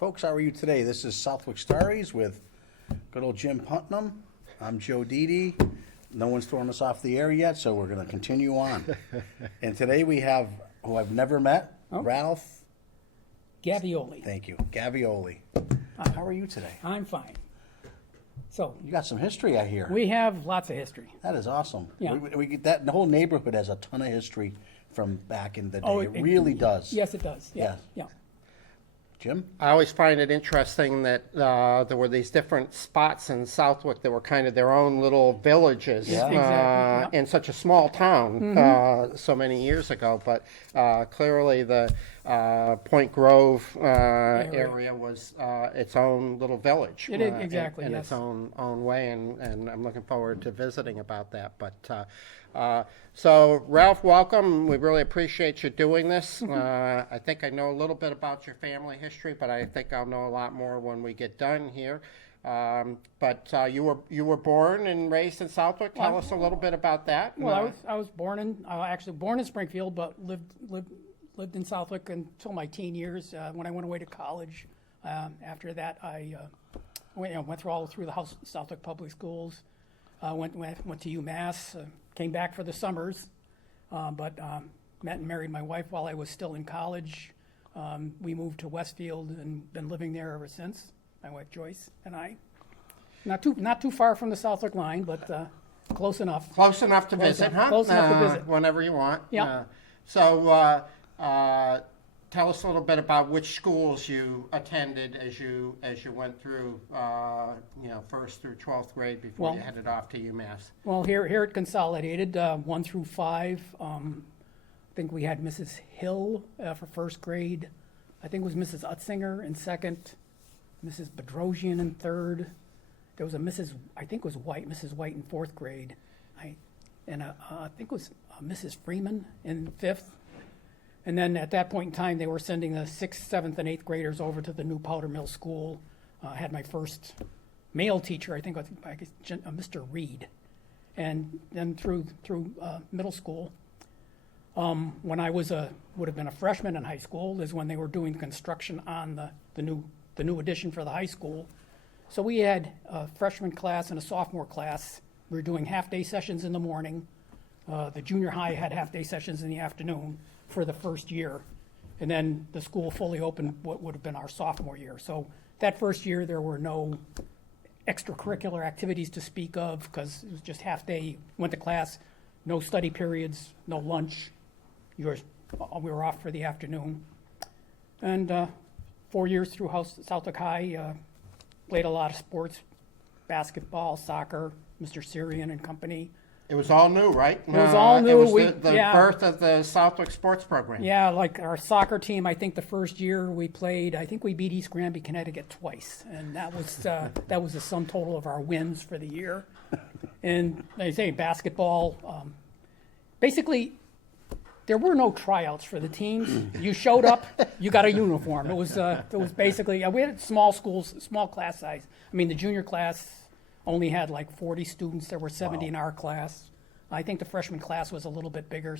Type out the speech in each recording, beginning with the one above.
Folks, how are you today? This is Southwick Stories with good old Jim Putnam. I'm Joe Didi. No one's thrown us off the air yet, so we're going to continue on. And today we have, who I've never met, Ralph. Gavioli. Thank you. Gavioli. How are you today? I'm fine. So You got some history, I hear. we have lots of history. That is awesome. Yeah. We get that. The whole neighborhood has a ton of history from back in the day. Oh, it really does. Yes, it does. Yeah. Yeah. Yeah. Jim? I always find it interesting that there were these different spots in Southwick that were kind of their own little villages Yeah. Exactly, in such a small town so many years ago. But clearly the Point Grove area was its own little village. It is, exactly, in yes. its own way, and I'm looking forward to visiting about that. But so, Ralph, welcome. We really appreciate you doing this. I think I know a little bit about your family history, but I think I'll know a lot more when we get done here. But you were born and raised in Southwick. Tell us a little bit about that. Well, I was born in Springfield, but lived in Southwick until my teen years. When I went away to college, after that I went through the Southwick Public Schools. Went to UMass. Came back for the summers, but met and married my wife while I was still in college. We moved to Westfield and been living there ever since. My wife Joyce and I. Not too far from the Southwick line, but close enough. Close enough to visit, huh? Close enough to visit. Whenever you want. Yeah. So tell us a little bit about which schools you attended as you went through, first through 12th grade before you headed off to UMass. Well, here at Consolidated, 1 through 5. I think we had Mrs. Hill for first grade. I think it was Mrs. Utzinger in second. Mrs. Bedrosian in third. There was a Mrs. Mrs. White in fourth grade. I think it was Mrs. Freeman in fifth. And then at that point in time, they were sending the 6th, 7th, and 8th graders over to the new Powder Mill School. I had my first male teacher, I think, Mr. Reed. And then through middle school, when I would have been a freshman in high school, is when they were doing construction on the new addition for the high school. So we had a freshman class and a sophomore class. We were doing half-day sessions in the morning. The junior high had half-day sessions in the afternoon for the first year. And then the school fully opened what would have been our sophomore year. So that first year, there were no extracurricular activities to speak of because it was just half-day, went to class, no study periods, no lunch. We were off for the afternoon. And 4 years through Southwick High, played a lot of sports, basketball, soccer, Mr. Syrian and company. It was all new, right? It was all new. It was the birth of the Southwick sports program. Yeah, like our soccer team, I think the first year we played, I think we beat East Granby, Connecticut twice. And that was the sum total of our wins for the year. And they say basketball, basically, there were no tryouts for the teams. You showed up, you got a uniform. It was basically, we had small schools, small class size. I mean, the junior class only had like 40 students. There were 70 in our class. I think the freshman class was a little bit bigger.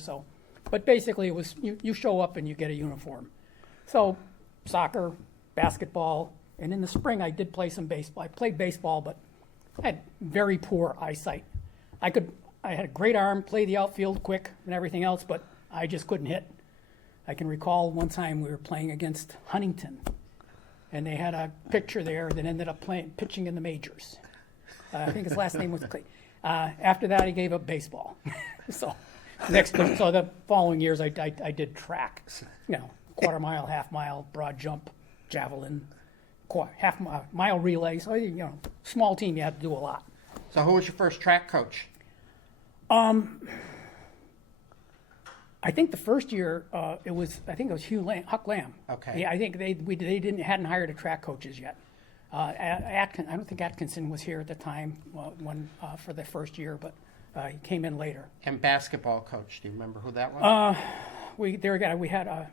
But basically it was, you show up and you get a uniform. So soccer, basketball, and in the spring I did play some baseball. I played baseball, but I had very poor eyesight. I had a great arm, played the outfield quick and everything else, but I just couldn't hit. I can recall one time we were playing against Huntington, and they had a pitcher there that ended up pitching in the majors. I think his last name was Clay. After that, he gave up baseball. So the following years, I did track. Quarter mile, half mile, broad jump, javelin, half mile relay. So small team, you had to do a lot. So who was your first track coach? I think the first year it was Huck Lamb. Okay. Yeah, I think they hadn't hired a track coaches yet. I don't think Atkinson was here at the time for the first year, but he came in later. And basketball coach, do you remember who that was? We had it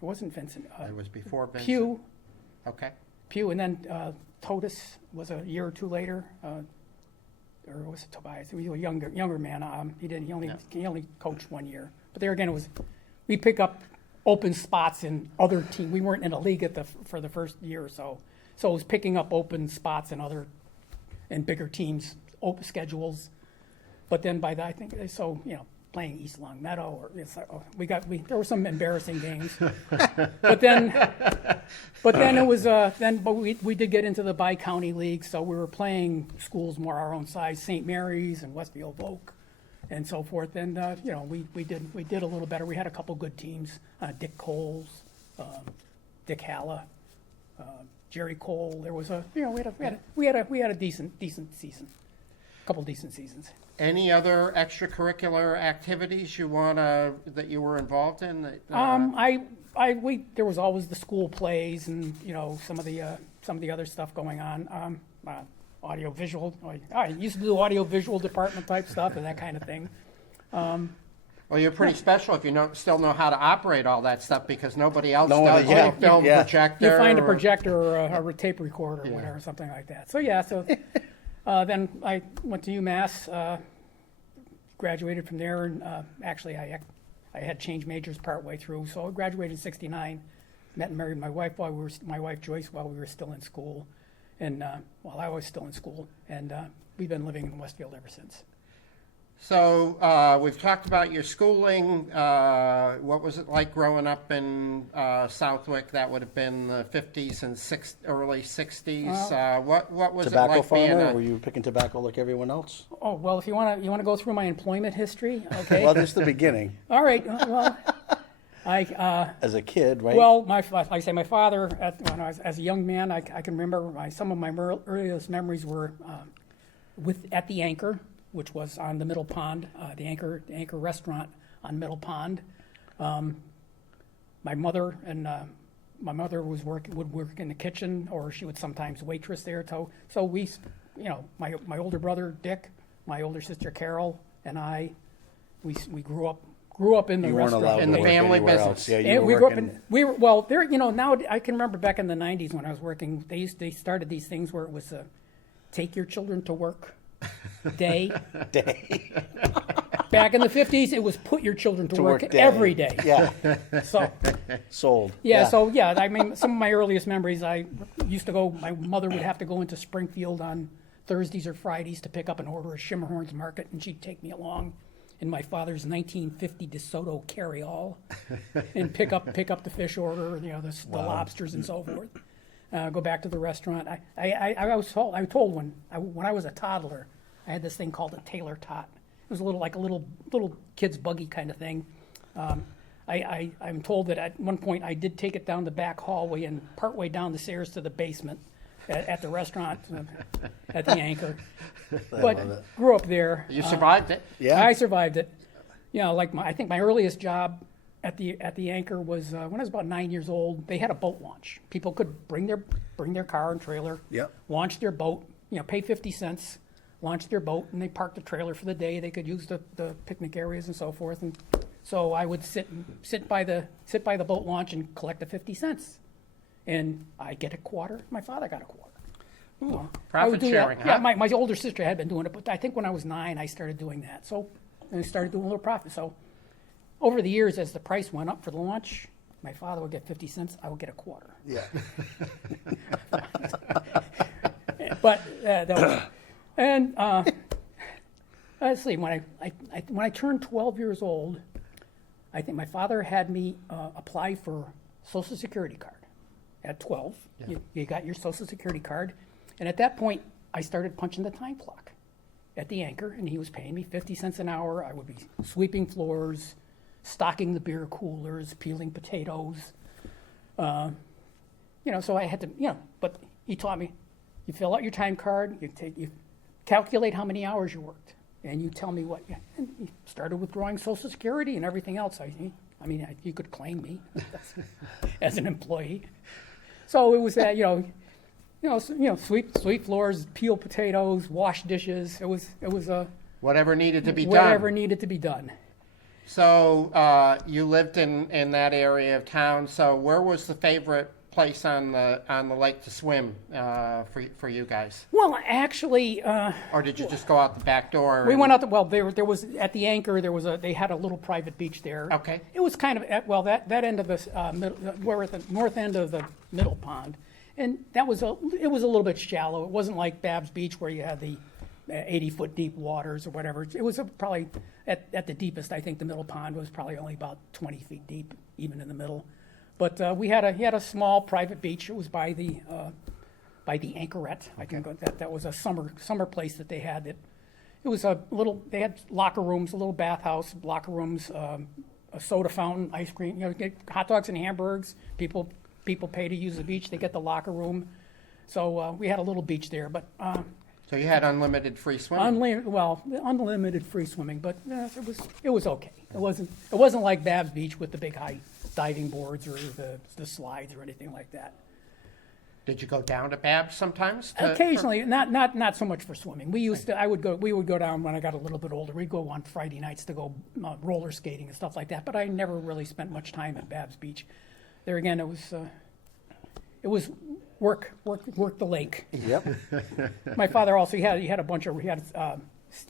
wasn't Vincent. It was before Vincent. Pew. Okay. Pew, and then Totus was a year or two later, or was it Tobias? He was a younger man. He only coached 1 year. But there again, we pick up open spots in other teams. We weren't in a league for the first year or so. So it was picking up open spots in bigger teams, open schedules. But then by that, I think, playing East Long Meadow, or it's like, there were some embarrassing games. but then it was, but we did get into the bi-county league, so we were playing schools more our own size, St. Mary's and Westfield Oak and so forth. And, we did a little better. We had a couple good teams, Dick Coles, Dick Halla, Jerry Cole. There was we had a decent season, a couple decent seasons. Any other extracurricular activities that you were involved in? There was always the school plays and some of the other stuff going on. Audio visual. I used to do audio visual department type stuff and that kind of thing. Well, you're pretty special if you still know how to operate all that stuff, because nobody else No, does. yeah, Film yeah. projector. You find a projector or a tape recorder or whatever, something like that. So then I went to UMass, graduated from there, and actually I had changed majors partway through. So I graduated in '69, met and married my wife Joyce while we were still in school, and while I was still in school, and we've been living in Westfield ever since. So we've talked about your schooling. What was it like growing up in Southwick? That would have been the 50s and early 60s. What was Tobacco it like being farmer? Were you picking tobacco like everyone else? Oh, well, if you want to go through my employment history, okay. Well, this is the beginning. All right. Well, As a kid, right? well, like I say, my father, when I was as a young man, I can remember some of my earliest memories were at the Anchor, which was on the Middle Pond, the Anchor restaurant on Middle Pond. My mother would work in the kitchen, or she would sometimes waitress there. So we, my older brother Dick, my older sister Carol, and we grew up in the you weren't restaurant. allowed In to the work family anywhere business. else. Yeah, And you we were grew up working. there, now I can remember back in the 90s when I was working, they started these things where it was take your children to work day. Back in the 50s, it was put your children to work day. every day. Yeah, So, sold. I mean, some of my earliest memories, I used to go, my mother would have to go into Springfield on Thursdays or Fridays to pick up an order at Schimmerhorn's Market, and she'd take me along in my father's 1950 DeSoto carry-all and pick up the fish order, the lobsters and so forth. Go back to the restaurant. I was told when I was a toddler, I had this thing called a Taylor Tot. It was a little kid's buggy kind of thing. I'm told that at one point I did take it down the back hallway and partway down the stairs to the basement at the restaurant at the Anchor. But grew up there. You survived it. Yeah. I survived it. I think my earliest job at the Anchor was when I was about 9 years old. They had a boat launch. People could bring their car and trailer, Yep. launch their boat, pay 50 cents, launch their boat, and they parked the trailer for the day. They could use the picnic areas and so forth. And so I would sit by the boat launch and collect the 50 cents, and I get a quarter. My father got a quarter. I would Profit do sharing, that. Yeah, huh? my older sister had been doing it, but I think when I was 9, I started doing that. So I started doing a little profit. So over the years, as the price went up for the lunch, my father would get 50 cents. I would get a quarter. Yeah. But that was, and let's see. When I turned 12 years old, I think my father had me apply for Social Security card. At 12, you got your Social Security card, and at that point, I started punching the time clock at the Anchor, and he was paying me 50 cents an hour. I would be sweeping floors, stocking the beer coolers, peeling potatoes. So I had to, but he taught me, you fill out your time card, you calculate how many hours you worked, and you tell me what, and he started withdrawing Social Security and everything else. You could claim me as an employee. So it was that, sweep floors, peel potatoes, wash dishes. It was Whatever needed to be whatever done. needed to be done. So you lived in that area of town. So where was the favorite place on the lake to swim for you guys? Well, actually, Or did you just go out the back door? we and- went out, well, there was, at the Anchor, they had a little private beach there. Okay. It was kind of, well, that end of the, we're at the north end of the middle pond. And it was a little bit shallow. It wasn't like Babb's Beach where you had the 80-foot deep waters or whatever. It was probably, at the deepest, I think the middle pond was probably only about 20 feet deep, even in the middle. But he had a small private beach. It was by the Anchorette. I can go, that was a summer place that they had. It was a little, they had locker rooms, a little bathhouse, locker rooms, a soda fountain, ice cream, you know, get hot dogs and hamburgers. People pay to use the beach. They get the locker room. So we had a little beach there, but So you had unlimited free swimming? unlimited free swimming, but it was okay. It wasn't like Babb's Beach with the big high diving boards or the slides or anything like that. Did you go down to Babb's sometimes? Occasionally, not so much for swimming. We would go down when I got a little bit older. We'd go on Friday nights to go roller skating and stuff like that. But I never really spent much time at Babb's Beach. There again, it was work the lake. Yep. My father also he had a bunch of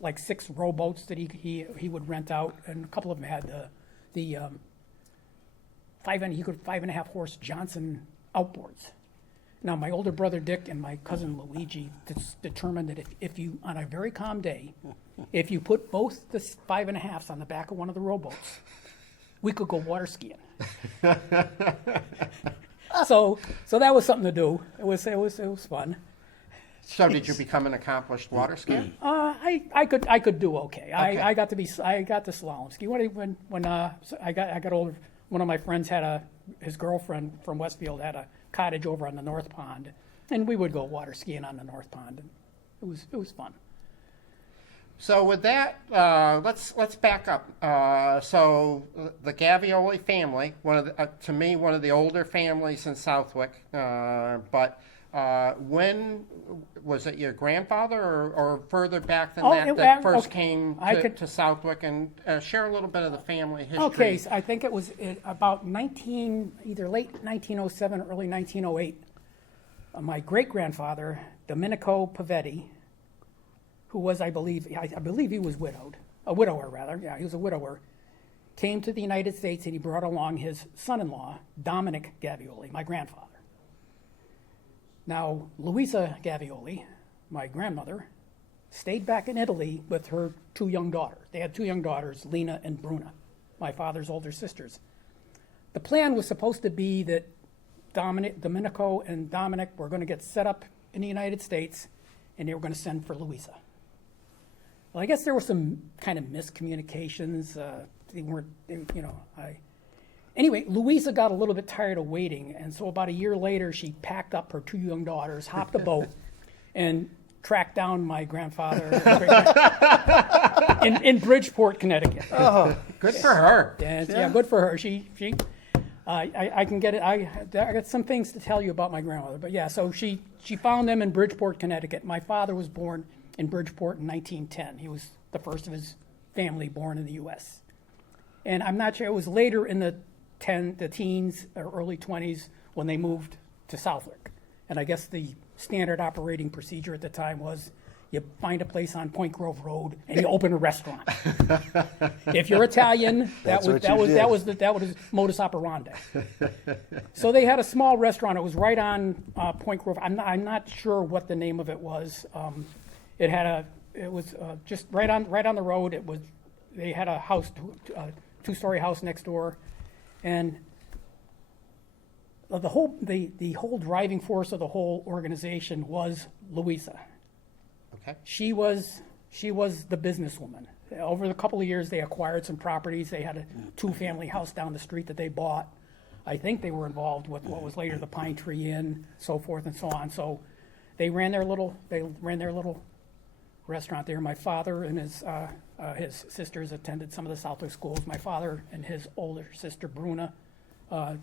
like 6 rowboats that he would rent out, and a couple of them had the 5.5 horse Johnson outboards. Now, my older brother Dick and my cousin Luigi determined that if you, on a very calm day, if you put both the 5.5s on the back of one of the rowboats, we could go water skiing. So that was something to do. It was fun. So did you become an accomplished water skier? I could do okay. Okay. I got to slalom ski. When I got older, one of my friends his girlfriend from Westfield had a cottage over on the North Pond, and we would go water skiing on the North Pond. And it was fun. So with that, let's back up. So the Gavioli family, to me, one of the older families in Southwick. But when was it your grandfather or further back than that first came to Southwick? And share a little bit of the family history. Okay, so I think it was about either late 1907 or early 1908. My great grandfather, Domenico Pavetti, who was, I believe he was a widower rather. Yeah, he was a widower. Came to the United States and he brought along his son-in-law, Dominic Gavioli, my grandfather. Now, Louisa Gavioli, my grandmother, stayed back in Italy with her 2 young daughters. They had 2 young daughters, Lena and Bruna, my father's older sisters. The plan was supposed to be that Domenico and Dominic were going to get set up in the United States, and they were going to send for Louisa. Well, I guess there were some kind of miscommunications. Anyway, Louisa got a little bit tired of waiting, and so about a year later, she packed up her 2 young daughters, hopped a boat, and tracked down my grandfather in Bridgeport, Connecticut. Oh, good for her. And, yeah, good for her. I can get it. I got some things to tell you about my grandmother, but yeah. So she found them in Bridgeport, Connecticut. My father was born in Bridgeport in 1910. He was the first of his family born in the U.S. And I'm not sure, it was later in the teens or early 20s when they moved to Southwick. And I guess the standard operating procedure at the time was you find a place on Point Grove Road and you open a restaurant. If you're Italian, that was modus operandi. So they had a small restaurant. It was right on Point Grove. I'm not sure what the name of it was. It was just right on the road. They had a house, 2-story house next door, and the whole driving force of the whole organization was Louisa. Okay. She was the businesswoman. Over the couple of years, they acquired some properties. They had a 2-family house down the street that they bought. I think they were involved with what was later the Pine Tree Inn, so forth and so on. So they ran their little restaurant there. My father and his sisters attended some of the Southwick schools. My father and his older sister Bruna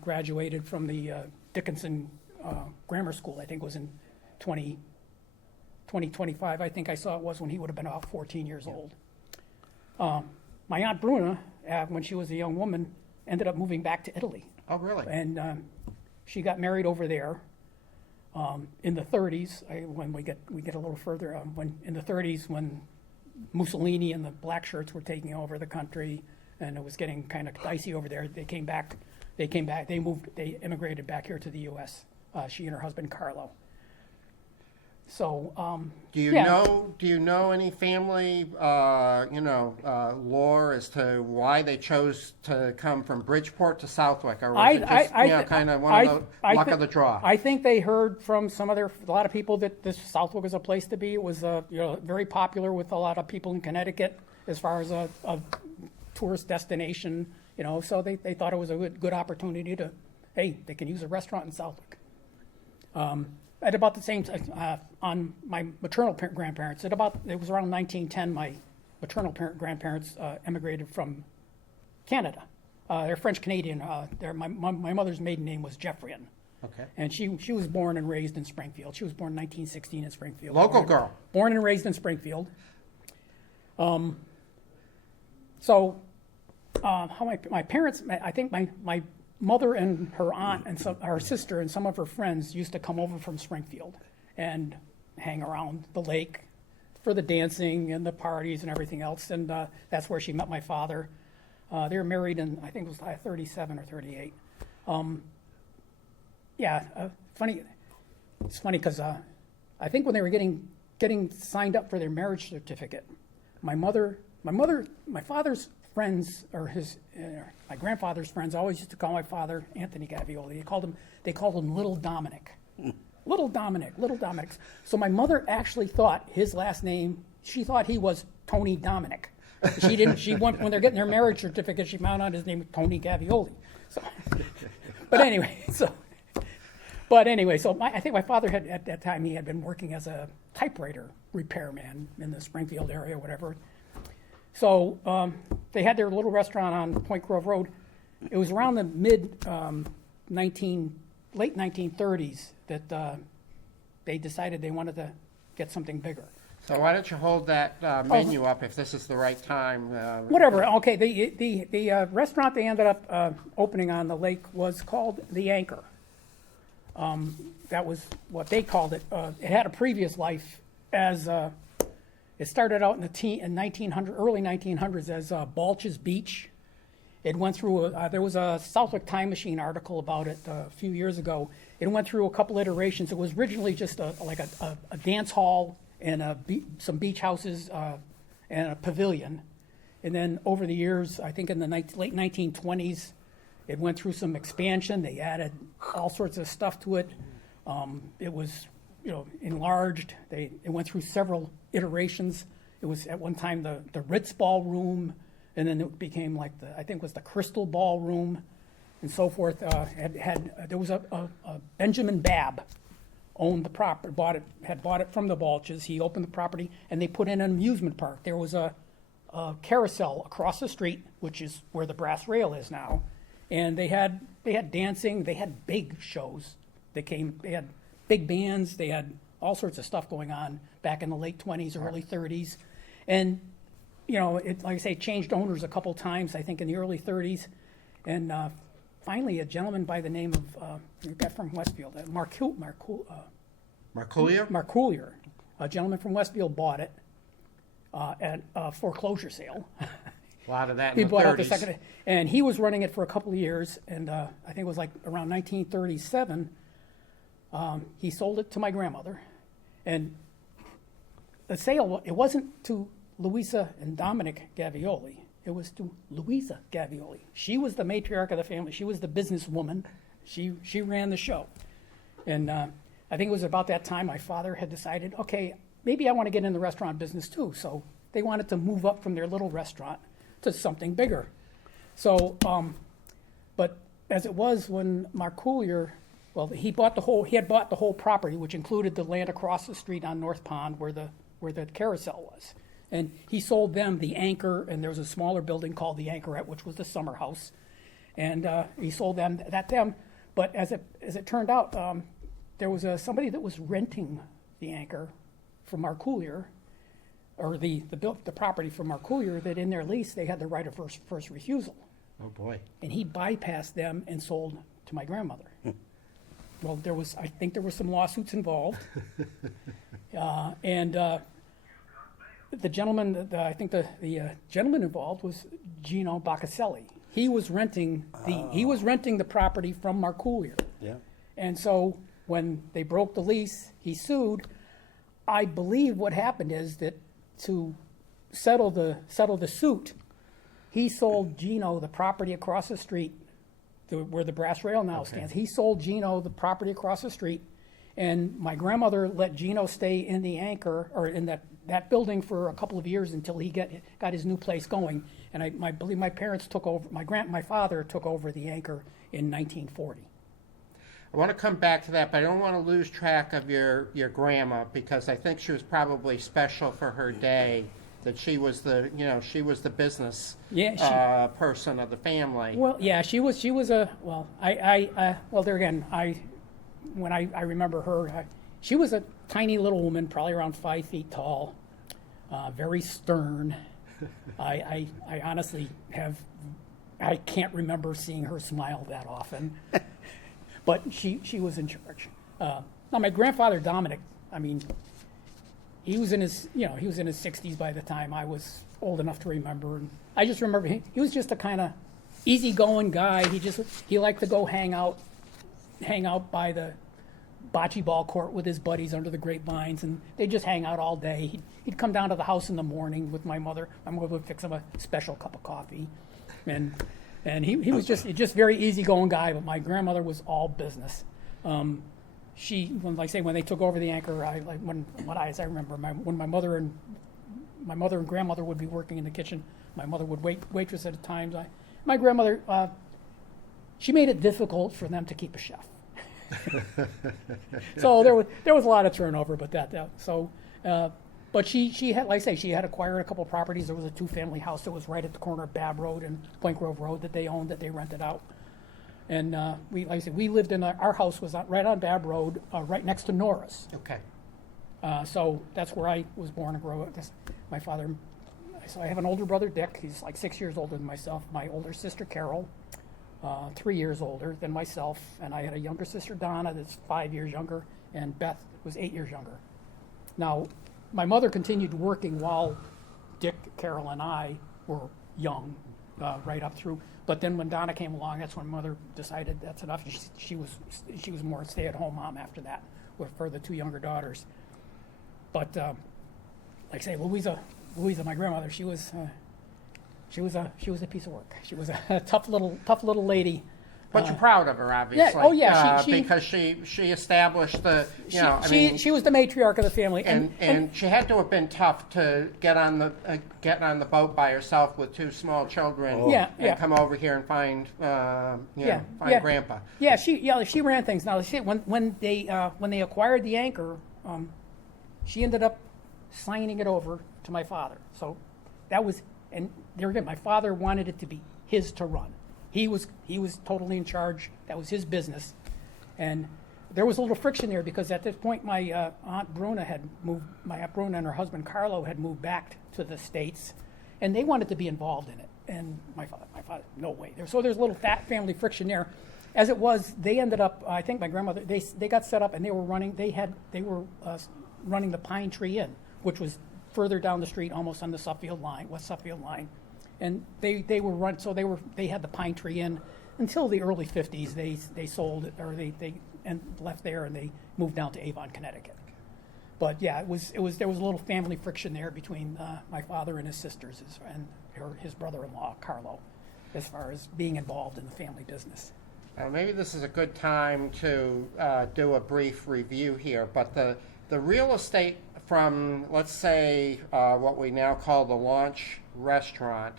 graduated from the Dickinson Grammar School. I think it was in 2025. I think I saw it was when he would have been about 14 years old. My Aunt Bruna, when she was a young woman, ended up moving back to Italy. Oh, really? And she got married over there in the 30s. When we get a little further, when in the 30s, when Mussolini and the black shirts were taking over the country, and it was getting kind of dicey over there, they came back. They immigrated back here to the U.S. She and her husband Carlo. So, Do you yeah. know any family, lore as to why they chose to come from Bridgeport to Southwick, or was it just kind of one of the luck of the draw? I think they heard from a lot of people that this Southwick was a place to be. It was very popular with a lot of people in Connecticut as far as a tourist destination. So they thought it was a good opportunity to, hey, they can use a restaurant in Southwick. At about the same time, on my maternal grandparents, it was around 1910, my maternal grandparents emigrated from Canada. They're French-Canadian. My mother's maiden name was Jeffrian. Okay. And she was born and raised in Springfield. She was born in 1916 in Springfield. Local girl. Born and raised in Springfield. So how my parents, I think my mother and her aunt and her sister and some of her friends used to come over from Springfield and hang around the lake for the dancing and the parties and everything else. And that's where she met my father. They were married in, I think it was 37 or 38. Funny. It's funny because I think when they were getting signed up for their marriage certificate, my father's friends, or my grandfather's friends, always used to call my father Anthony Gavioli. They called him Little Dominic. Little Dominic. So my mother actually thought his last name, she thought he was Tony Dominic. When they're getting their marriage certificate, she found out his name was Tony Gavioli. So, I think my father had, at that time, he had been working as a typewriter repairman in the Springfield area, whatever. So they had their little restaurant on Point Grove Road. It was around the late 1930s that they decided they wanted to get something bigger. So why don't you hold that menu up if this is the right time? Whatever. Okay. The restaurant they ended up opening on the lake was called The Anchor. That was what they called it. It had a previous life as it started out in early 1900s as Balch's Beach. It went through, there was a Southwick Time Machine article about it a few years ago. It went through a couple iterations. It was originally just a dance hall and some beach houses and a pavilion. And then over the years, I think in the late 1920s, it went through some expansion. They added all sorts of stuff to it. It was enlarged. It went through several iterations. It was at one time the Ritz Ballroom, and then it became I think it was the Crystal Ballroom, and so forth. There was a Benjamin Babb owned the property, had bought it from the Balches. He opened the property, and they put in an amusement park. There was a carousel across the street, which is where the brass rail is now, and they had dancing. They had big shows. They had big bands. They had all sorts of stuff going on back in the late 20s, early 30s. And, it, like I say, changed owners a couple times, I think, in the early 30s. And finally, a gentleman by the name of, from Westfield, Marcoulier, a gentleman from Westfield bought it at a foreclosure sale. A lot of that in He the bought 30s. out the second, and he was running it for a couple of years, and I think it was around 1937, he sold it to my grandmother. And the sale, it wasn't to Louisa and Dominic Gavioli. It was to Louisa Gavioli. She was the matriarch of the family. She was the businesswoman. She ran the show. And I think it was about that time my father had decided, okay, maybe I want to get in the restaurant business too. So they wanted to move up from their little restaurant to something bigger. So, but as it was when Marcoulier, he had bought the whole property, which included the land across the street on North Pond where the carousel was. And he sold them the Anchor, and there was a smaller building called the Anchorette, which was the summer house. And he sold them. But as it turned out, there was somebody that was renting the Anchor from Marcoulier, or the property from Marcoulier, that in their lease they had the right of first refusal. Oh boy. And he bypassed them and sold to my grandmother. well, I think there were some lawsuits involved. And the gentleman, I think the gentleman involved was Gino Baccaselli. He was renting the property from Marcoulier. Yeah. And so when they broke the lease, he sued. I believe what happened is that to settle the suit, he sold Gino the property across the street where the brass rail now stands. He sold Gino the property across the street, and my grandmother let Gino stay in the Anchor, or in that building for a couple of years until he got his new place going. And I believe my parents took over, my father took over the Anchor in 1940. I want to come back to that, but I don't want to lose track of your grandma, because I think she was probably special for her day, that she was the business person of the family. Well, yeah, she was a, well, well, there again, when I remember her, she was a tiny little woman, probably around 5 feet tall, very stern. I honestly I can't remember seeing her smile that often, but she was in charge. Now my grandfather Dominic, I mean, he was in his 60s by the time I was old enough to remember. And I just remember he was just a kind of easygoing guy. He liked to go hang out by the bocce ball court with his buddies under the grapevines, and they'd just hang out all day. He'd come down to the house in the morning with my mother. My mother would fix him a special cup of coffee, and he was just very easygoing guy. But my grandmother was all business. When they took over the Anchor, as I remember, when my mother and grandmother would be working in the kitchen, my mother would waitress at times. My grandmother, she made it difficult for them to keep a chef. So there was a lot of turnover, but but she had, like I say, she had acquired a couple of properties. There was a 2-family house that was right at the corner of Babb Road and Point Grove Road that they owned, that they rented out. And we lived in our house was right on Babb Road, right next to Norris. Okay. So that's where I was born and grew up. My father. So I have an older brother, Dick. He's like 6 years older than myself. My older sister, Carol, 3 years older than myself, and I had a younger sister, Donna, that's 5 years younger, and Beth was 8 years younger. Now, my mother continued working while Dick, Carol, and I were young, right up through. But then when Donna came along, that's when Mother decided that's enough. She was more a stay-at-home mom after that, for the 2 younger daughters. But like I say, Louisa, my grandmother, she was a piece of work. She was a tough little lady. But you're proud of her, obviously. Yeah. Oh, yeah. Because she established the, she was the matriarch of the family, and she had to have been tough to get on the boat by herself with 2 small children. Oh. And come over here and find Grandpa. Yeah, she ran things. Now, when they acquired the Anchor, she ended up signing it over to my father. So that was, and there again, my father wanted it to be his to run. He was totally in charge. That was his business, and there was a little friction there because at this point my Aunt Bruna and her husband Carlo had moved back to the States, and they wanted to be involved in it. And my father, no way. So there's a little family friction there. As it was, they ended up. I think my grandmother. They got set up and they were running. They were running the Pine Tree Inn, which was further down the street, almost on the West Suffield line. And they had the Pine Tree Inn until the early 50s. They sold it, or they left there and they moved down to Avon, Connecticut. But yeah, there was a little family friction there between my father and his sisters and his brother-in-law Carlo, as far as being involved in the family business. Maybe this is a good time to do a brief review here, but the real estate from, let's say, what we now call the Launch Restaurant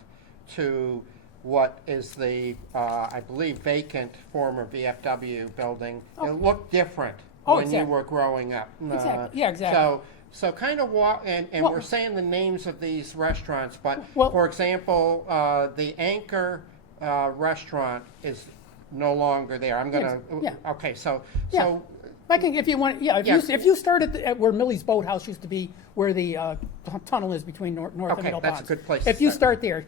to what is the, I believe, vacant former VFW building, it looked different when exactly. you were growing up. Exactly. Yeah, exactly. So kind of walk, and we're saying the names of these restaurants, but for example, the Anchor restaurant is no longer there. I'm gonna. Yeah. Okay, so. I think if you want, if you start at where Millie's Boathouse used to be, where the tunnel is between North and Middle Ponds. That's a good place. If you start there,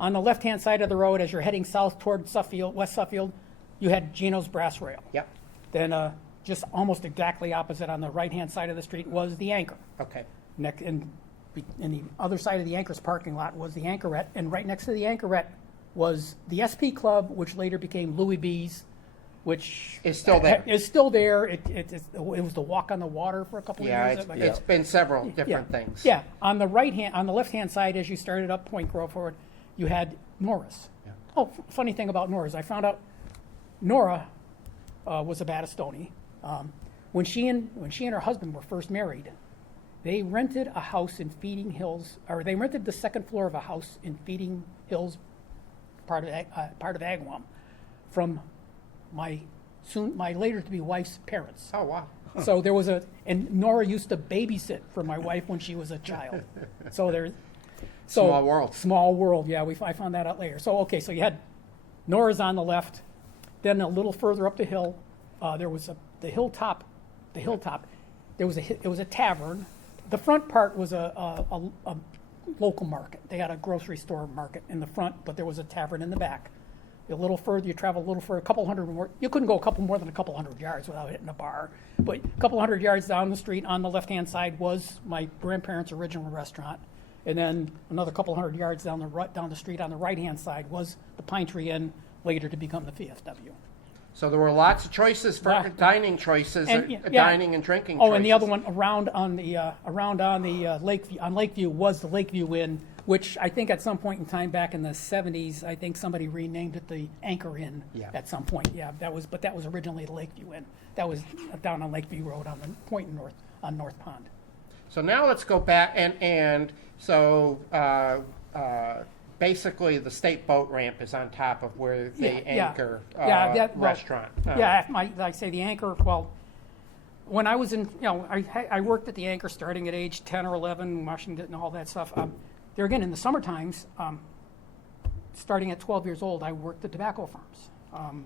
on the left-hand side of the road, as you're heading south toward West Suffield, you had Gino's Brass Rail. Yep. Then just almost exactly opposite on the right-hand side of the street was the Anchor. Okay. And the other side of the Anchor's parking lot was the Anchorette, and right next to the Anchorette was the SP Club, which later became Louis B's, which Is still there. Is still there. It was the Walk on the Water for a couple Yeah, of years. it's been several different things. Yeah, on the left-hand side, as you started up Point Grove forward, you had Norris. Yeah. Oh, funny thing about Norris, I found out Nora was a Battistoni. When she and her husband were first married, they rented a house in Feeding Hills, or they rented the second floor of a house in Feeding Hills, part of Agawam, from my later-to-be wife's parents. Oh, wow. So there was and Nora used to babysit for my wife when she was a child. So Small world. Small world, yeah. I found that out later. So okay, so you had Nora's on the left, then a little further up the hill, there was the hilltop. There was a tavern. The front part was a local market. They had a grocery store market in the front, but there was a tavern in the back. A little further, you travel a little further, a couple hundred more. You couldn't go more than a couple hundred yards without hitting a bar. But a couple hundred yards down the street on the left-hand side was my grandparents' original restaurant. And then another couple hundred yards down the street on the right-hand side was the Pine Tree Inn, later to become the VFW. So there were lots of choices for dining choices, dining and drinking Oh, choices. and the other one around on the Lakeview was the Lakeview Inn, which I think at some point in time back in the 70s, I think somebody renamed it the Anchor Inn at some point. Yeah, that was originally the Lakeview Inn. That was down on Lakeview Road on the point on North Pond. So now let's go back and so basically the state boat ramp is on top of where the Anchor restaurant. Like I say, the Anchor. Well, when I was I worked at the Anchor starting at age 10 or 11, Washington and all that stuff. There again, in the summer times, starting at 12 years old, I worked at tobacco farms.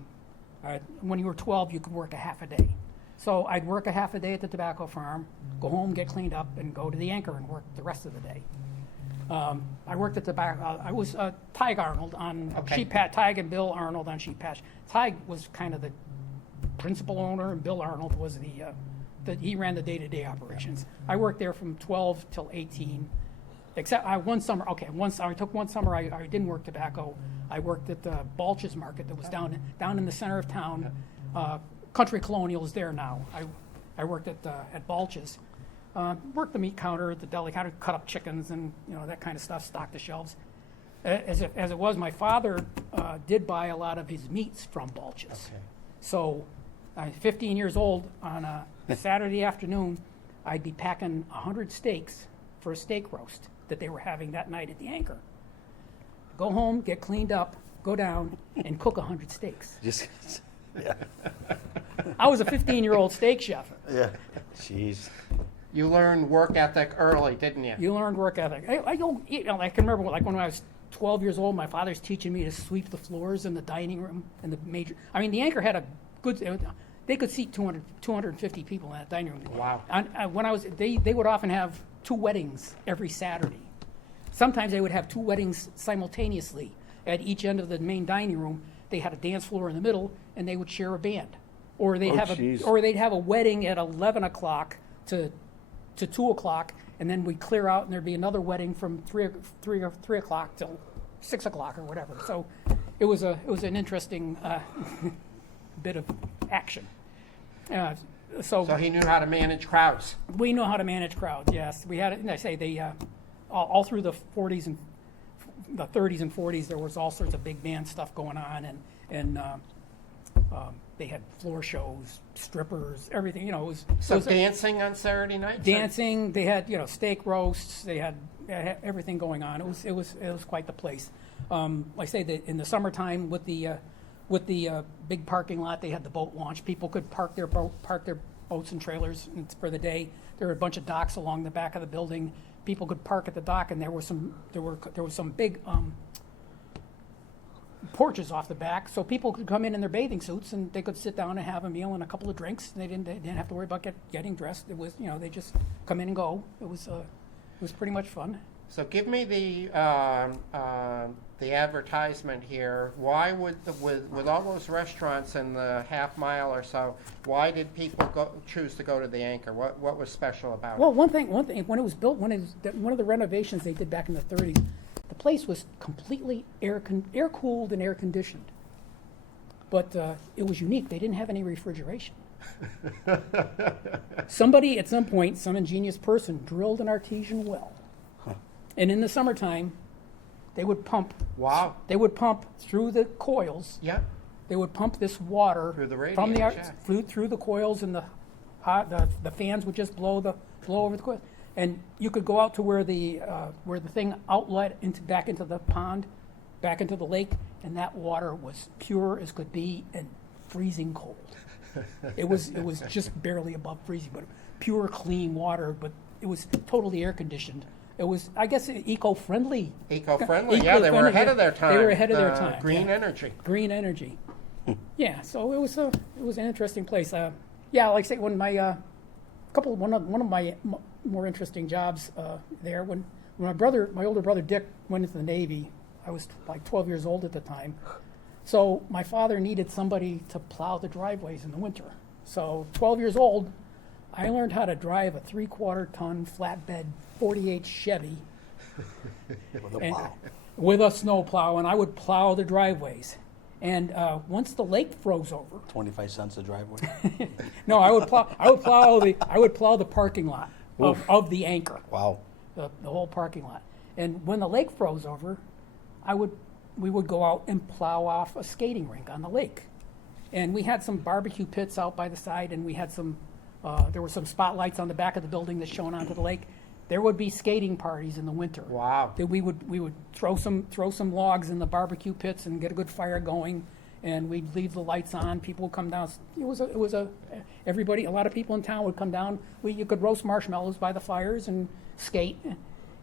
When you were 12, you could work a half a day. So I'd work a half a day at the tobacco farm, go home, get cleaned up, and go to the Anchor and work the rest of the day. I worked at I was Tig Arnold on sheep patch. Tig and Bill Arnold on sheep patch. Tig was kind of the principal owner, and Bill Arnold was he ran the day-to-day operations. I worked there from 12 till 18. Except one summer, I took one summer. I didn't work tobacco. I worked at the Balch's Market that was down in the center of town. Country Colonial is there now. I worked at Balch's. Worked the meat counter, the deli counter, cut up chickens and that kind of stuff, stocked the shelves. As it was, my father did buy a lot of his meats from Balch's. Okay. So, 15 years old, on a Saturday afternoon, I'd be packing 100 steaks for a steak roast that they were having that night at the Anchor. Go home, get cleaned up, go down, and cook 100 steaks. Yeah. I was a 15-year-old steak chef. Yeah. Jeez. You learned work ethic early, didn't you? You learned work ethic. I can remember when I was 12 years old, my father's teaching me to sweep the floors in the dining room and the major. I mean, the Anchor had a good. They could seat 250 people in that dining room. Wow. They would often have 2 weddings every Saturday. Sometimes they would have 2 weddings simultaneously at each end of the main dining room. They had a dance floor in the middle, and they would share a band, or they'd have a wedding at 11 o'clock to 2 o'clock, and then we'd clear out, and there'd be another wedding from 3 o'clock till 6 o'clock or whatever. So it was an interesting bit of action. So he knew how to manage crowds. We know how to manage crowds. Yes, we had. I say all through the 40s and the 30s and 40s, there was all sorts of big band stuff going on, and they had floor shows, strippers, everything. It was dancing on Saturday nights. Dancing. They had steak roasts. They had everything going on. It was quite the place. Like I say, that in the summertime with the big parking lot, they had the boat launch. People could park their boats and trailers for the day. There were a bunch of docks along the back of the building. People could park at the dock, and there was some big porches off the back, so people could come in their bathing suits, and they could sit down and have a meal and a couple of drinks. And they didn't have to worry about getting dressed. It was they just come in and go. It was pretty much fun. So give me the advertisement here. Why would with all those restaurants in the half mile or so, why did people choose to go to the Anchor? What was special about Well, it? one thing, when it was built, one of the renovations they did back in the 30s, the place was completely air-cooled and air-conditioned. But it was unique. They didn't have any refrigeration. Somebody, at some point, some ingenious person, drilled an artesian well. And in the summertime, they would pump. Wow. They would pump through the coils. Yeah. They would pump this water Through the from the radiators, through the coils, and the fans would just blow over the coils. And you could go out to where the thing outlet back into the pond, back into the lake, and that water was pure as could be and freezing cold. It was just barely above freezing, but pure, clean water. But it was totally air conditioned. It was, I guess, eco-friendly. Eco-friendly, yeah, they were ahead of their time. They were ahead of their time. Green yeah. energy. Green energy. Yeah, so it was an interesting place. Yeah, like I say, when one of my more interesting jobs there, when my older brother Dick went into the Navy, I was like 12 years old at the time. So my father needed somebody to plow the driveways in the winter. So 12 years old, I learned how to drive a 3/4-ton flatbed 48 Chevy With a and- plow. with a snow plow, and I would plow the driveways. And once the lake froze over, 25 cents a driveway. no, I would plow the parking lot of the Anchor, Wow. the whole parking lot. And when the lake froze over, we would go out and plow off a skating rink on the lake. And we had some barbecue pits out by the side, and we had there were some spotlights on the back of the building that shone onto the lake. There would be skating parties in the winter. Wow. That we would throw some logs in the barbecue pits and get a good fire going, and we'd leave the lights on. People would come down. A lot of people in town would come down. You could roast marshmallows by the fires and skate. And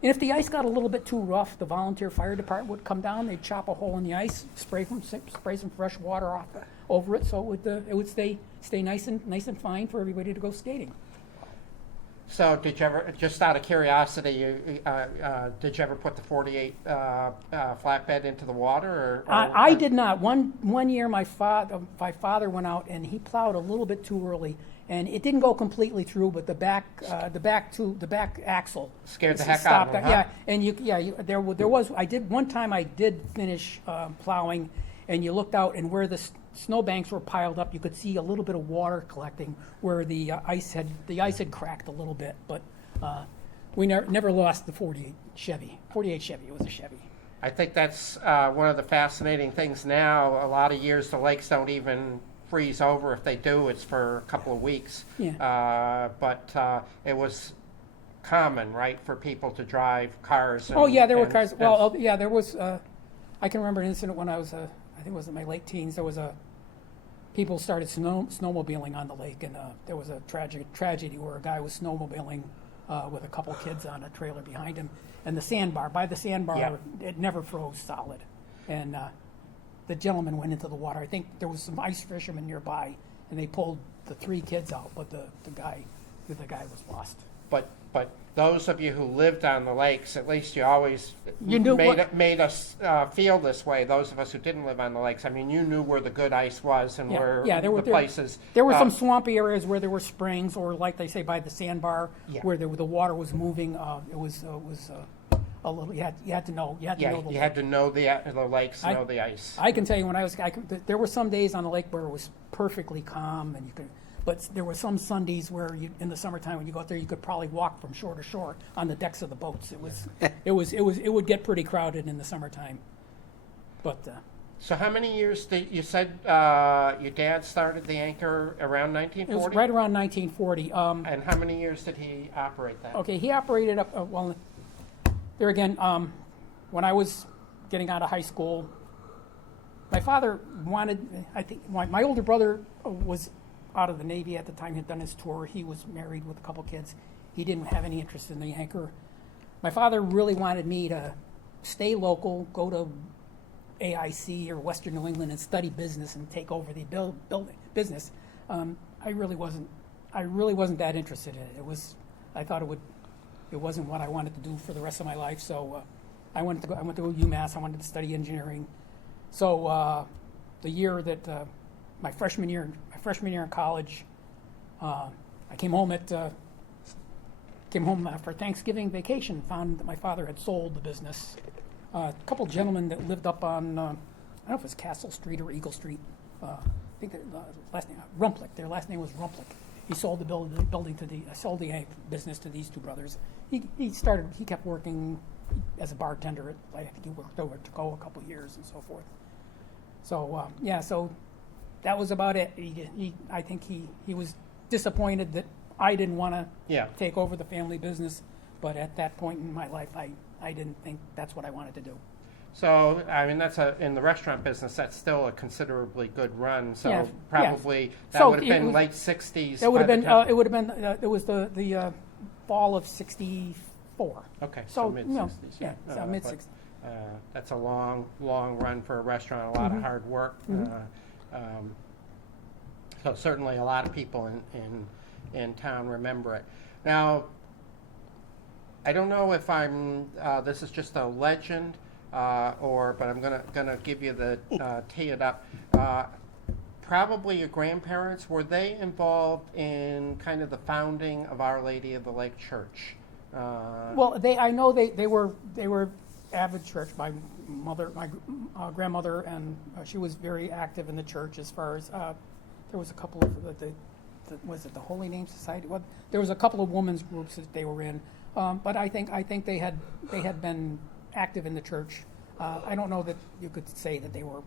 if the ice got a little bit too rough, the volunteer fire department would come down. They'd chop a hole in the ice, spray some fresh water over it, so it would stay nice and fine for everybody to go skating. So did you ever, just out of curiosity, did you ever put the 48 flatbed into the water? I did not. One year, my father went out and he plowed a little bit too early, and it didn't go completely through. But the back axle Scared the heck stopped. out of him, huh? Yeah, and there was. I did one time. I did finish plowing, and you looked out, and where the snowbanks were piled up, you could see a little bit of water collecting where the ice had cracked a little bit. But we never lost the 48 Chevy. 48 Chevy. It was a Chevy. I think that's one of the fascinating things now. A lot of years the lakes don't even freeze over. If they do, it's for a couple of weeks. Yeah. But it was common, right, for people to drive cars. Oh yeah, there were cars. Well, yeah, there was. I can remember an incident when I was, I think it was in my late teens. There was people started snowmobiling on the lake, and there was a tragedy where a guy was snowmobiling with a couple kids on a trailer behind him, and the sandbar Yeah. it never froze solid, and the gentleman went into the water. I think there was some ice fishermen nearby, and they pulled the 3 kids out, but the guy was lost. But those of you who lived on the lakes, at least you always made us feel this way. Those of us who didn't live on the lakes, I mean, you knew where the good ice was and where the places. There were some swampy areas where there were springs, or like they say by the sandbar, Yeah. where the water was moving. It was a little. You had to know. You had to know the You lake. had to know the lakes, know the ice. I can tell you there were some days on the lake where it was perfectly calm, and but there were some Sundays where in the summertime when you go out there, you could probably walk from shore to shore on the decks of the boats. It would get pretty crowded in the summertime. But So how many years you said your dad started the Anchor around 1940? it was right around 1940. And how many years did he operate that? Okay, he operated up, there again, when I was getting out of high school, my father I think my older brother was out of the Navy at the time. He had done his tour. He was married with a couple kids. He didn't have any interest in the Anchor. My father really wanted me to stay local, go to AIC or Western New England and study business and take over the building business. I really wasn't that interested in it. I thought it would it wasn't what I wanted to do for the rest of my life. So I went to UMass. I wanted to study engineering. So the year that my freshman year in college, I came home for Thanksgiving vacation. Found that my father had sold the business. A couple gentlemen that lived up on I don't know if it was Castle Street or Eagle Street. I think their last name Rumplick. Their last name was Rumplick. He sold the building sold the business to these two brothers. He kept working as a bartender. I think he worked over to go a couple of years and so forth. So so that was about it. I think he was disappointed that I didn't want to take over the family business, but at that point in my life, I didn't think that's what I wanted to do. So, I mean, in the restaurant business, that's still a considerably good run. So probably that would have been late 60s. It would have been. It was the fall of '64. Okay, So mid 60s. So mid 60s. That's a long run for a restaurant. A lot of hard work. So certainly a lot of people in town remember it. Now, I don't know if this is just a legend. But I'm gonna give you the tee it up. Probably your grandparents, were they involved in kind of the founding of Our Lady of the Lake Church? Well, I know they were avid church. My grandmother, and she was very active in the church. As far as there was a couple of was it the Holy Name Society? Well, there was a couple of women's groups that they were in. But I think they had been active in the church. I don't know that you could say that they were,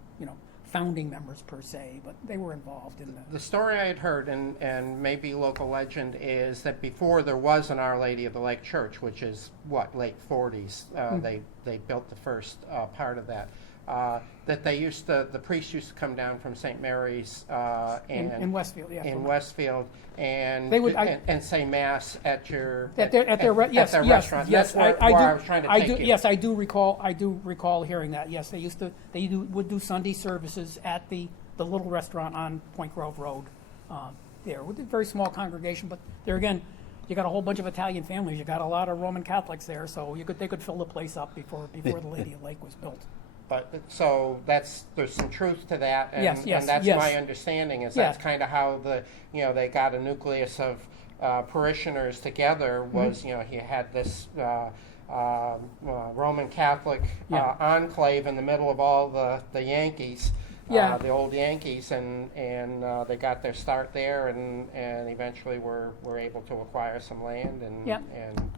founding members per se, but they were involved in The story I had heard, and maybe local legend, is that before there was an Our Lady of the Lake Church, which is late 40s, they built the first part of that. That the priest used to come down from St. Mary's in Westfield, Westfield, and they would and say mass at their restaurant. Yes, I was trying to take you. Yes, I do recall hearing that. Yes, they would do Sunday services at the little restaurant on Point Grove Road. There with a very small congregation, but there again, you got a whole bunch of Italian families. You got a lot of Roman Catholics there, so they could fill the place up before the Lady of Lake was built. But so there's some truth to that, and, yes, and that's yes. my understanding is that's kind of how they got a nucleus of parishioners together. Was he had this Roman Catholic enclave in the middle of all the Yankees, the old Yankees, and they got their start there, and eventually were able to acquire some land and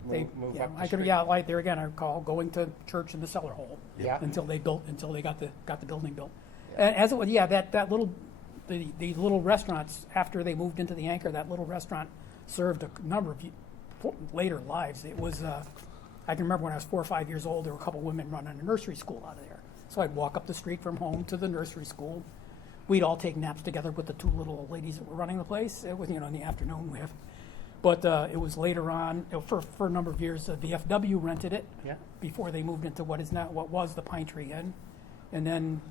move up the street. Like there again, I recall going to church in the cellar hole until they got the building built. And as it was, the little restaurants after they moved into the anchor, that little restaurant served a number of later lives. It was I can remember when I was 4 or 5 years old, there were a couple women running a nursery school out of there. So I'd walk up the street from home to the nursery school. We'd all take naps together with the two little old ladies that were running the place. It was, in the afternoon. But it was later on, for a number of years, the VFW rented it before they moved into what was the Pine Tree Inn. And then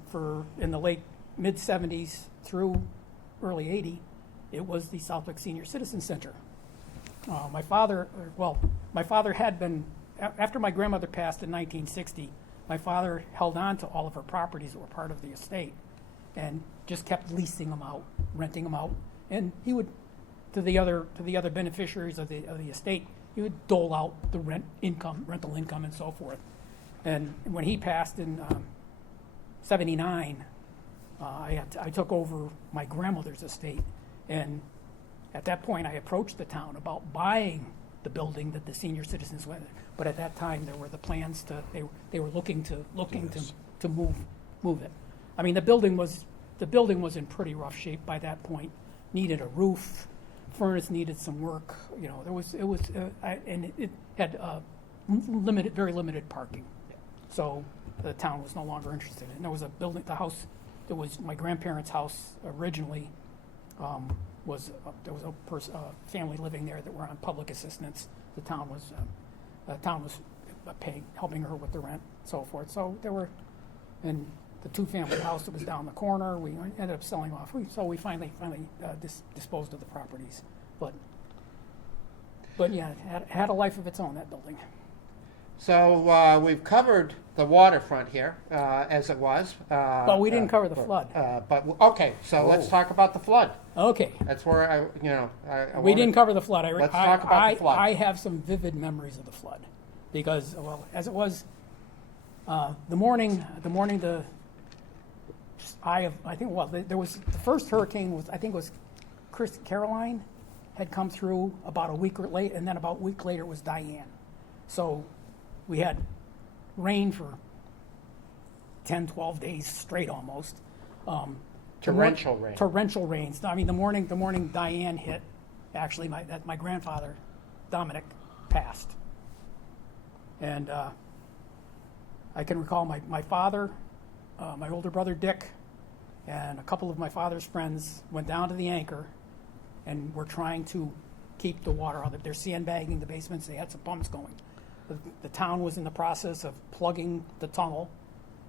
in the late mid-'70s through early '80, it was the Southwick Senior Citizen Center. My father had been, after my grandmother passed in 1960, my father held on to all of her properties that were part of the estate and just kept leasing them out, renting them out. And he would, to the other beneficiaries of the estate, he would dole out the rental income and so forth. And when he passed in '79, I took over my grandmother's estate. And at that point, I approached the town about buying the building that the senior citizens went. But at that time, there were the plans they were looking to move it. I mean, the building was in pretty rough shape by that point. Needed a roof, furnace needed some work. It had very limited parking. So the town was no longer interested in it. And there was there was my grandparents' house originally. There was a family living there that were on public assistance. The town was helping her with the rent, so forth. So there were, and the two-family house that was down the corner, we ended up selling off. So we finally disposed of the properties. But But yeah, it had a life of its own, that building. So we've covered the waterfront here as it was. But we didn't cover the flood. Okay, so let's talk about the flood. Okay. That's where I We didn't cover the flood. Let's talk about the flood. I have some vivid memories of the flood because, well, as it was, the morning I think, well, there was, the first hurricane was, I think it was Caroline had come through about a week late, and then about a week later it was Diane. So we had rain for 10, 12 days straight almost. Torrential rain. Torrential rains. I mean, the morning Diane hit, actually, my grandfather, Dominic, passed. And I can recall my father, my older brother Dick, and a couple of my father's friends went down to the anchor and were trying to keep the water out. They're sandbagging the basements. They had some pumps going. The town was in the process of plugging the tunnel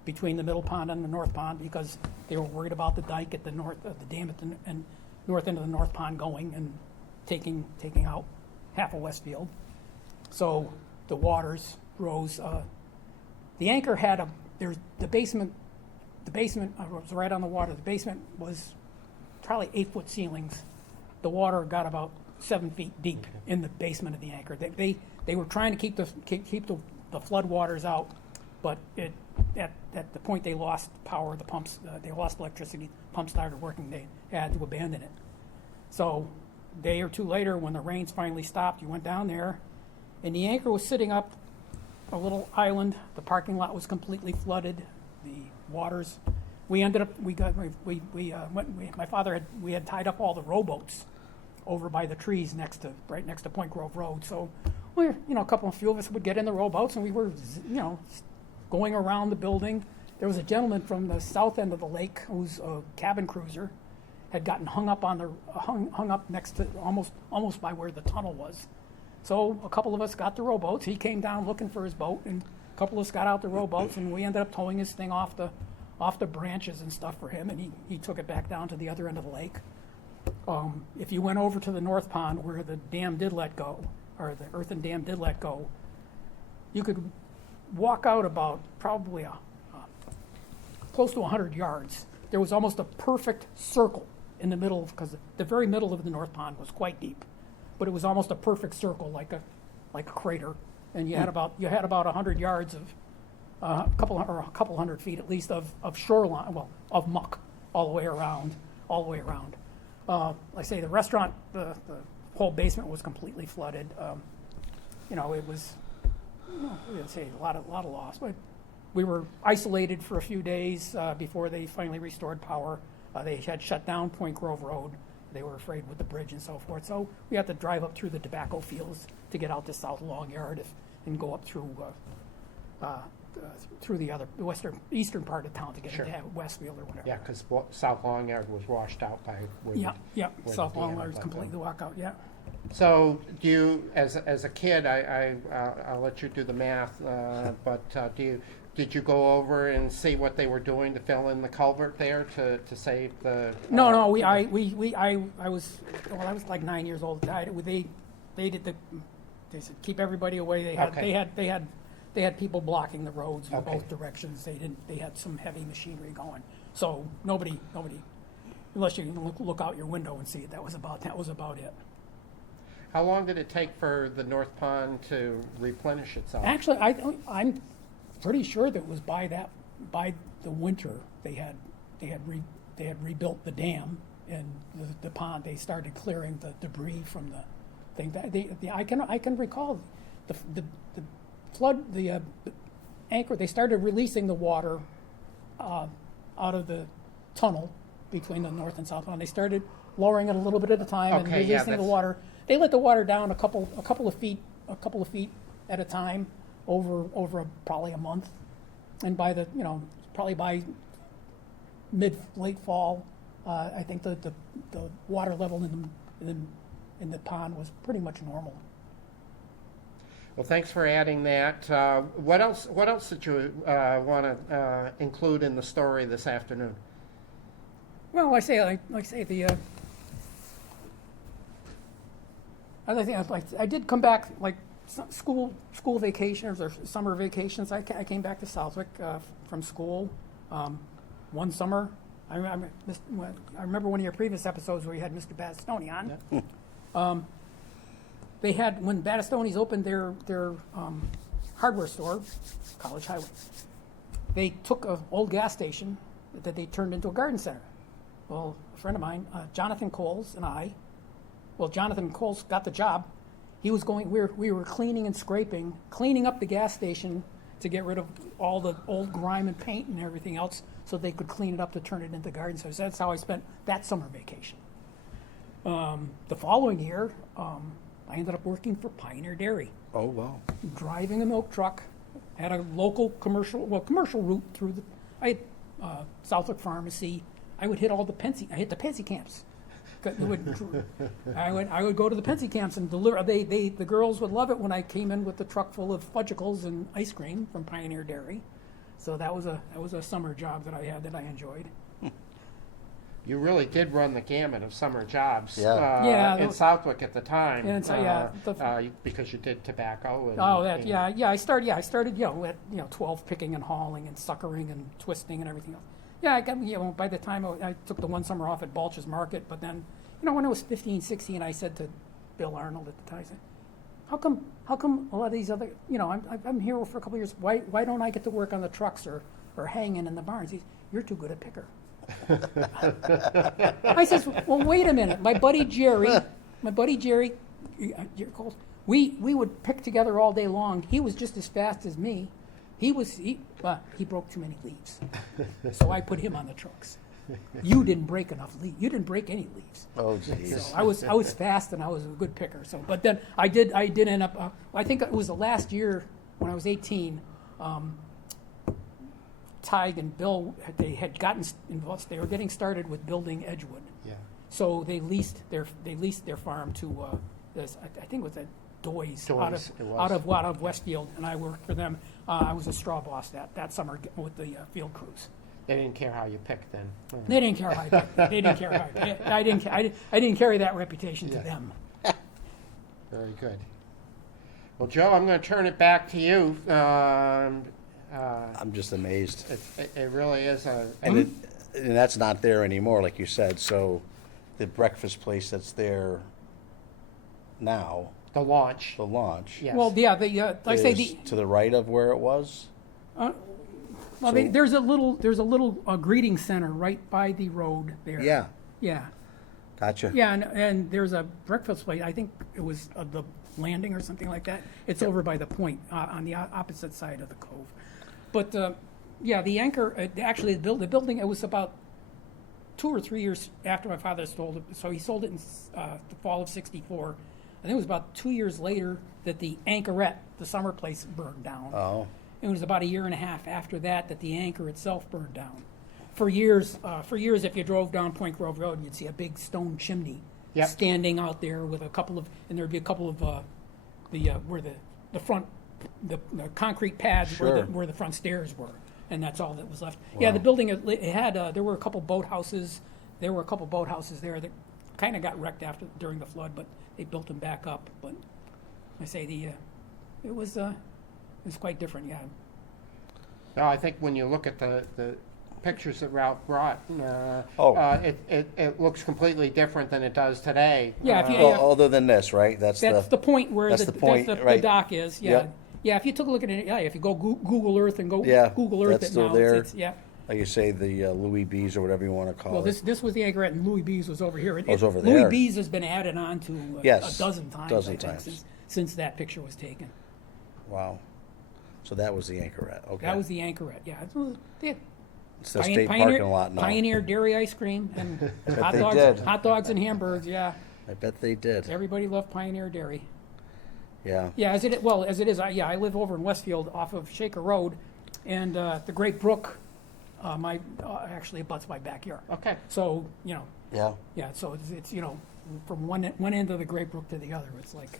between the middle pond and the north pond because they were worried about the dike at the north, the dam at the north end of the north pond going and taking out half of Westfield. So the waters rose. The anchor had the basement was right on the water. The basement was probably 8-foot ceilings. The water got about 7 feet deep in the basement of the anchor. They were trying to keep the flood waters out, but at the point they lost power, the pumps, they lost electricity, pumps started working, they had to abandon it. So a day or two later, when the rains finally stopped, you went down there, and the anchor was sitting up a little island. The parking lot was completely flooded. The waters, we had tied up all the rowboats over by the trees right next to Point Grove Road. So a few of us would get in the rowboats, and we were, going around the building. There was a gentleman from the south end of the lake whose cabin cruiser had gotten hung up next to almost by where the tunnel was. So a couple of us got the rowboats. He came down looking for his boat, and a couple of us got out the rowboats, and we ended up towing his thing off the branches and stuff for him, and he took it back down to the other end of the lake. If you went over to the north pond where the dam did let go, or the earthen dam did let go, you could walk out about probably close to 100 yards. There was almost a perfect circle in the middle, because the very middle of the north pond was quite deep, but it was almost a perfect circle, like a crater, and you had about 100 yards of a couple hundred feet at least of shoreline, well, of muck all the way around. Like I say, the restaurant, the whole basement was completely flooded. It was, we'd say a lot of loss. But we were isolated for a few days before they finally restored power. They had shut down Point Grove Road. They were afraid with the bridge and so forth. So we had to drive up through the tobacco fields to get out to South Long Yard and go up through the eastern part of town to get into Westfield or whatever. Yeah, because South Long Yard was washed out by where where South the Long dam Yard was let completely go. walk out. Yeah. So do you, as a kid, I'll let you do the math, but did you go over and see what they were doing to fill in the culvert there to save the? No. I was like 9 years old. They said keep everybody away. They had people blocking the roads in both directions. They had some heavy machinery going. So nobody, unless you look out your window and see it, that was about it. How long did it take for the North Pond to replenish itself? Actually, I'm pretty sure that it was by the winter they had rebuilt the dam and the pond. They started clearing the debris from the thing. I can recall the flood, the anchor. They started releasing the water out of the tunnel between the north and south pond. They started lowering it a little bit at a time and releasing the water. They let the water down a couple of feet at a time over probably a month, and by probably by late fall, I think the water level in the pond was pretty much normal. Well, thanks for adding that. What else did you want to include in the story this afternoon? Well, like I say, the Other thing, I did come back, like, school vacations or summer vacations. I came back to Southwick from school one summer. I remember one of your previous episodes where you had Mr. Battistoni on. They had, when Battistoni's opened their hardware store, College Highway, they took an old gas station that they turned into a garden center. Well, a friend of mine, Jonathan Coles, and I, well, Jonathan Coles got the job. He was going, we were cleaning and scraping, cleaning up the gas station to get rid of all the old grime and paint and everything else so they could clean it up to turn it into garden centers. That's how I spent that summer vacation. The following year, I ended up working for Pioneer Dairy, Oh, wow. driving a milk truck, had a local commercial route through I had Southwick Pharmacy. I would hit I hit the Pensy camps. I would go to the Pensy camps and deliver. The girls would love it when I came in with the truck full of fudgicles and ice cream from Pioneer Dairy. So that was a summer job that I had that I enjoyed. You really did run the gamut of summer jobs Yeah. in Southwick at the time. And so, because you did tobacco. And, I started 12 picking and hauling and suckering and twisting and everything else. Yeah, I got, by the time I took the one summer off at Balch's Market, but then, when I was 15, 16, I said to Bill Arnold at the time, I said, how come a lot of these other, I'm here for a couple of years, why don't I get to work on the trucks or hanging in the barns? You're too good a picker. I says, well, wait a minute. My buddy Jerry, we would pick together all day long. He was just as fast as me. He broke too many leaves, so I put him on the trucks. You didn't break enough leaves. You didn't break any leaves. Oh, jeez. So I was fast and I was a good picker. So, but then I did end up. I think it was the last year when I was 18. Tig and Bill, they had gotten involved. They were getting started with building Edgewood. Yeah. So they leased their farm to I think it was a Doy's out of Westfield, and I worked for them. I was a straw boss that summer with the field crews. They didn't care how you picked then. They didn't care how I picked. They didn't care how I picked. I didn't carry that reputation to them. Very good. Well, Joe, I'm going to turn it back to you. I'm just amazed. It really is And that's not there anymore, like you said. So the breakfast place that's there now, the launch. Yes. Well, yeah, like I say, is to the right of where it was. There's a little greeting center right by the road there. Yeah. Yeah. Gotcha. Yeah, and there's a breakfast place. I think it was the Landing or something like that. It's over by the point on the opposite side of the cove. But the Anchor actually the building. It was about 2 or 3 years after my father sold it. So he sold it in the fall of '64. I think it was about 2 years later that the Anchorette, the summer place, burned down. Oh. It was about a year and a half after that the Anchor itself burned down. For years, if you drove down Point Grove Road, you'd see a big stone chimney standing out there with and there'd be a couple of where the front the concrete pads where the front stairs were, and that's all that was left. Wow. Yeah, the building it had there were a couple boathouses. There were a couple boathouses there that kind of got wrecked during the flood, but they built them back up. But I say it was quite different. Yeah. No, I think when you look at the pictures that Ralph brought, it looks completely different than it does today. Yeah. Other than this, right? That's the point where the dock is. Yeah. Yep. Yeah. If you took a look at it, if you go Google Earth and Google Earth that's it still now, there. it's Like you say, the Louis B's or whatever you want to call Well, it. this was the Anchorette, and Louis B's was over here. Was over there. Louis B's has been added on to a dozen times, since that picture was taken. Wow. So that was the Anchorette. Okay. That was the Anchorette. Yeah. It's the state parking lot now. Pioneer Dairy Ice Cream and hot dogs and hamburgers. Yeah. I bet they did. Everybody loved Pioneer Dairy. Yeah. Yeah, as it is. I live over in Westfield off of Shaker Road, and the Great Brook, actually abuts my backyard. Okay. So Yeah. Yeah. So it's from one end of the Great Brook to the other, it's like.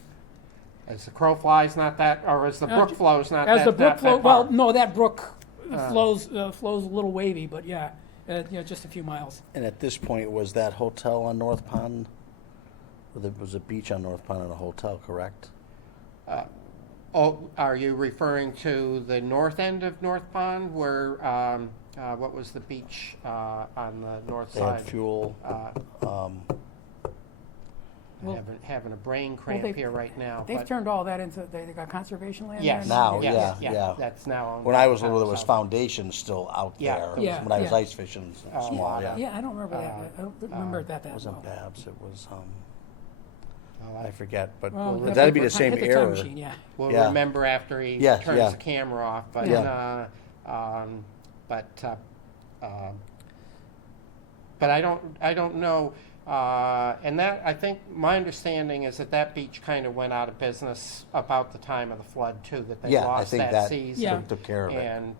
As the crow flies, not that, or as the brook flows, not that. As the brook flows, well, no, that brook flows a little wavy, but just a few miles. And at this point, was that hotel on North Pond There was a beach on North Pond and a hotel, correct? Oh, are you referring to the north end of North Pond where, what was the beach on the north They side? had fuel. Well- Having a brain cramp they've- here right now. They've but- turned all that into, they got conservation land there Yes. now? Now, yes, yeah. That's now. owned When by I the was little, there was town, so- foundations still out Yeah. there. Yeah, When I was yeah. ice fishing, small, yeah. Yeah, I don't remember that, I don't remember it that It wasn't well. Babs, it was, Oh, I forget, but Well, that'd be the same hit the time era. machine, yeah. We'll Yeah. remember after he Yeah, turns yeah. the camera off, but, Yeah. but I don't know, and that, I think, my understanding is that that beach kind of went out of business about the time of the flood too, that they Yeah, I lost think that that season. Yeah. took care of it. And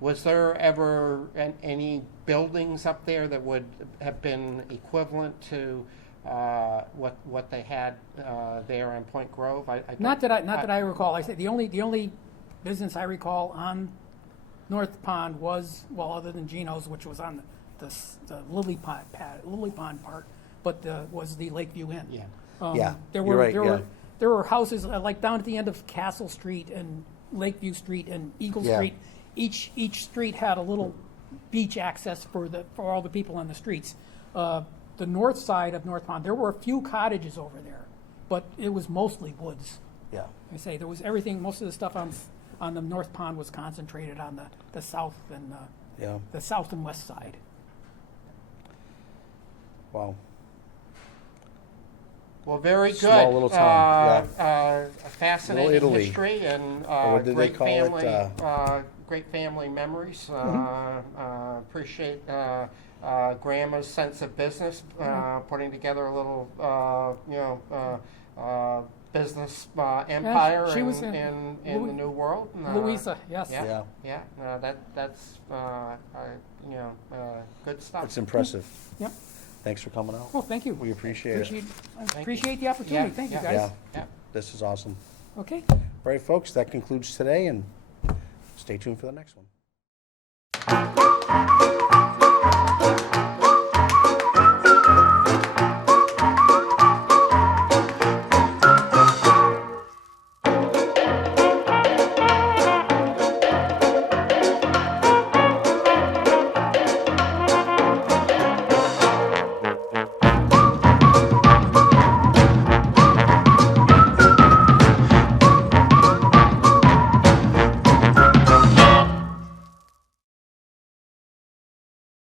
was there ever any buildings up there that would have been equivalent to what they had there on Point Grove? Not that I recall, I say, the only business I recall on North Pond was, well, other than Gino's, which was on the Lily Pond part, but was the Lakeview Inn. Yeah. Yeah, There you're were, right, yeah. there were houses, like down at the end of Castle Street and Lakeview Street and Eagle Yeah. Street. Each street had a little beach access for all the people on the streets. The north side of North Pond, there were a few cottages over there, but it was mostly woods. Yeah, I say, there was everything, most of the stuff on the North Pond was concentrated on the south and, yeah, the south and west side. wow. Well, very good. Small little town, A fascinating Little Italy. history and Or what did they great call it? family, great family memories. Appreciate Grandma's sense of business, putting together a little, business empire she was in the Louis- new world. Louisa, yes. Yeah, Yeah. yeah. That's good stuff. It's impressive. Yep. Thanks for coming out. Well, thank you. We appreciate it. I appreciate the opportunity. Yeah, Thank you, yeah. guys. Yeah, Yeah. this is awesome. Okay. All right, folks, that concludes today, and stay tuned for the next one.